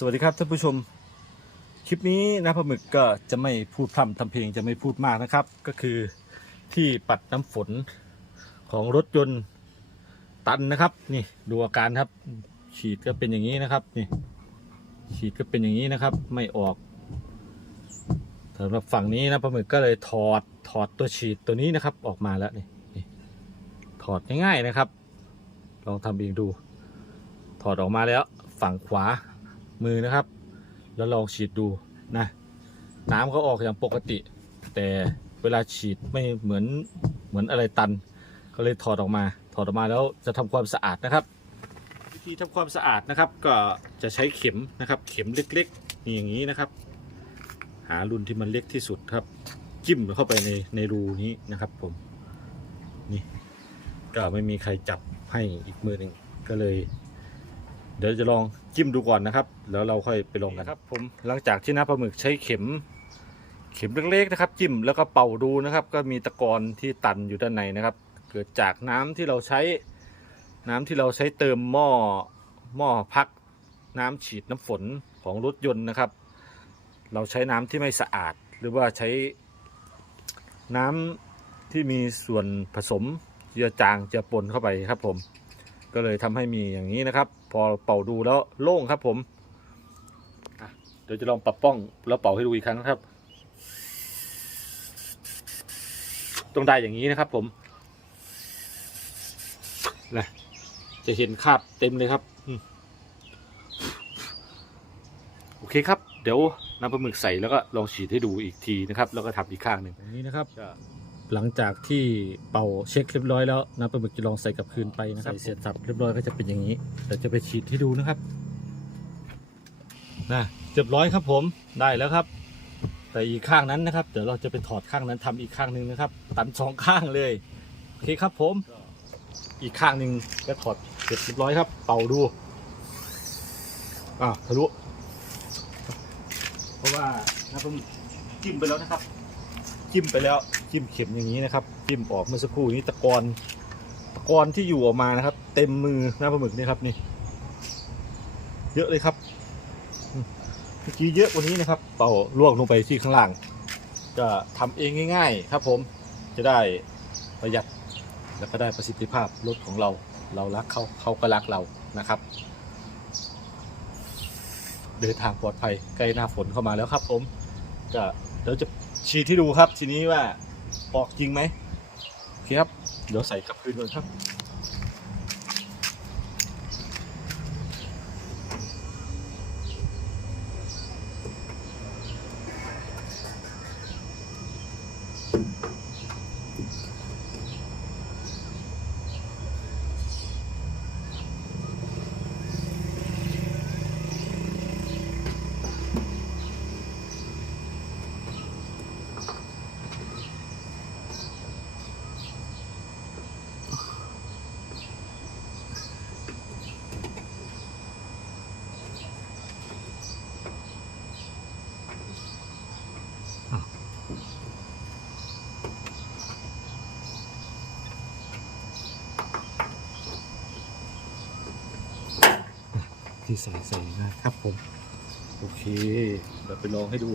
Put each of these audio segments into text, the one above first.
สวัสดีครับท่านผู้ชม คลิปนี้นะปลาหมึกก็จะไม่พูดพร่ำทำเพลงจะไม่พูดมากนะครับ ก็คือที่ปัดน้ำฝนของรถยนต์ตันนะครับ นี่ดูอาการครับ ฉีดก็เป็นอย่างนี้นะครับ นี่ ฉีดก็เป็นอย่างนี้นะครับ ไม่ออกสำหรับฝั่งนี้นะปลาหมึกก็เลยถอดถอดตัวฉีดตัวนี้นะครับ ออกมาแล้วนี่นี่ถอดง่ายๆนะครับ ลองทำเองดู ถอดออกมาแล้ว ฝั่งขวา มือนะครับ แล้วลองฉีดดูนะ น้ำเขาออกอย่างปกติ แต่เวลาฉีดไม่เหมือนเหมือนอะไรตัน ก็เลยถอดออกมา ถอดออกมาแล้วจะทำความสะอาดนะครับ วิธีทำความสะอาดนะครับ ก็จะใช้เข็มนะครับ เข็มเล็กๆนี่อย่างนี้นะครับ หารุ่นที่มันเล็กที่สุดครับ จิ้มเข้าไปในในรูนี้นะครับ ผมนี่ก็ไม่มีใครจับให้อีกมือหนึ่งก็เลย เดี๋ยวจะลองจิ้มดูก่อนนะครับ แล้วเราค่อยไปลองกันครับ ผมหลังจากที่น้าปลาหมึกใช้เข็ม เข็มเล็กๆนะครับ จิ้มแล้วก็เป่าดูนะครับ ก็มีตะกอนที่ตันอยู่ด้านในนะครับ เกิดจากน้ำที่เราใช้ น้ำที่เราใช้เติมหม้อหม้อพัก น้ำฉีดน้ำฝนของรถยนต์นะครับ เราใช้น้ำที่ไม่สะอาด หรือว่าใช้น้ำที่มีส่วนผสมเจือจางเจือปนเข้าไปครับ ผม ก็เลยทำให้มีอย่างนี้นะครับ พอเป่าดูแล้วโล่งครับผมอะเดี๋ยวจะลองปรับป้องแล้วเป่าให้ดูอีกครั้งนะครับต้องได้อย่างนี้นะครับผมนะจะเห็นคราบเต็มเลยครับอืมโอเคครับ เดี๋ยวน้ำปลาหมึกใส่แล้วก็ลองฉีดให้ดูอีกทีนะครับ แล้วก็ทำอีกข้างหนึ่งตรงนี้นะครับ หลังจากที่เป่าเช็คเรียบร้อยแล้วน้ำปลาหมึกจะลองใส่กลับคืนไปนะครับใส่เสร็จสับเรียบร้อยก็จะเป็นอย่างนี้เดี๋ยวจะไปฉีดให้ดูนะครับนะเรียบร้อยครับผมได้แล้วครับ แต่อีกข้างนั้นนะครับ เดี๋ยวเราจะไปถอดข้างนั้นทำอีกข้างหนึ่งนะครับตันสองข้างเลยโอเคครับผมอีกข้างหนึ่งก็ถอดเสร็จเรียบร้อยครับ เป่าดูอ่าวทะลุเพราะว่าน้ำปลาหมึกจิ้มไปแล้วนะครับ จิ้มไปแล้วจิ้มเข็มอย่างนี้นะครับ จิ้มออกเมื่อสักครู่นี้ตะกอนตะกอนที่อยู่ออกมานะครับ เต็มมือหน้าปลาหมึกนี่ครับนี่ เยอะเลยครับเมื่อกี้เยอะกว่านี้นะครับเป่าลวกลงไปที่ข้างล่างก็ทำเองง่าย ๆ ครับผมจะได้ประหยัดแล้วก็ได้ประสิทธิภาพรถของเรา เรารักเขาเขาก็รักเรานะครับ เดินทางปลอดภัยใกล้หน้าฝนเข้ามาแล้วครับผมก็เดี๋ยวจะ ฉีดที่ดูครับ ทีนี้ว่าออกจริงไหมโอเคครับ เดี๋ยวใส่กลับคืนก่อนครับ ที่ใส่ใส่นะครับผม โอเคเดี๋ยวไปลองให้ดู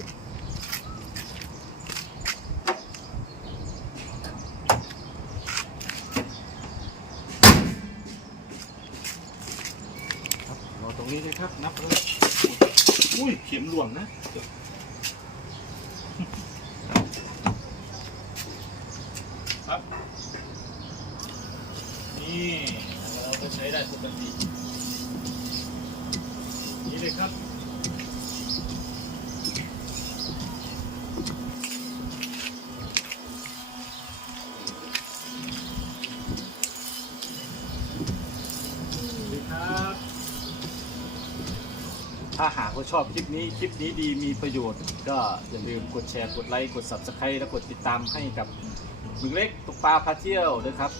ครับรอตรงนี้เลยครับ นับเลยอุ้ย เข็มหลวงนะครับนี่เราก็ใช้ได้ปกตินี่ เลยครับสวัสดีครับถ้าหากว่าชอบคลิปนี้ คลิปนี้ดีมีประโยชน์ ก็อย่าลืมกดแชร์ กดไลค์ กด Subscribe และกดติดตามให้กับมึงเล็กตกปลาพาเที่ยวด้วยครับ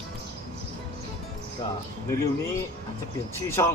ก็เร็วๆนี้อาจจะเปลี่ยนชื่อช่อง